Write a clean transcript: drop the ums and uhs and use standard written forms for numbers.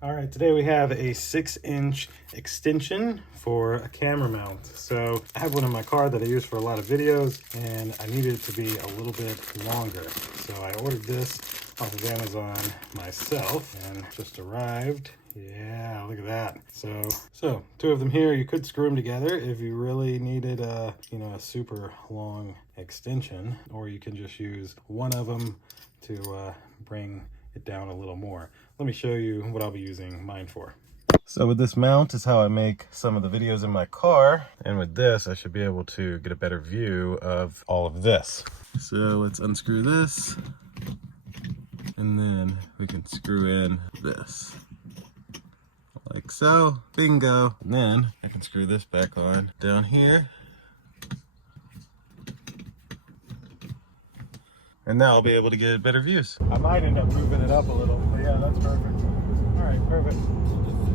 All right, today we have a 6-inch extension for a camera mount. So I have one in my car that I use for a lot of videos, and I needed it to be a little bit longer. So I ordered this off of Amazon myself and just arrived. Yeah, look at that. So two of them here. You could screw them together if you really needed a super long extension, or you can just use one of them to bring it down a little more. Let me show you what I'll be using mine for. So with this mount is how I make some of the videos in my car, and with this I should be able to get a better view of all of this. So let's unscrew this, and then we can screw in this like so. Bingo. And then I can screw this back on down here, and now I'll be able to get better views. I might end up moving it up a little, but yeah, that's perfect. All right, perfect.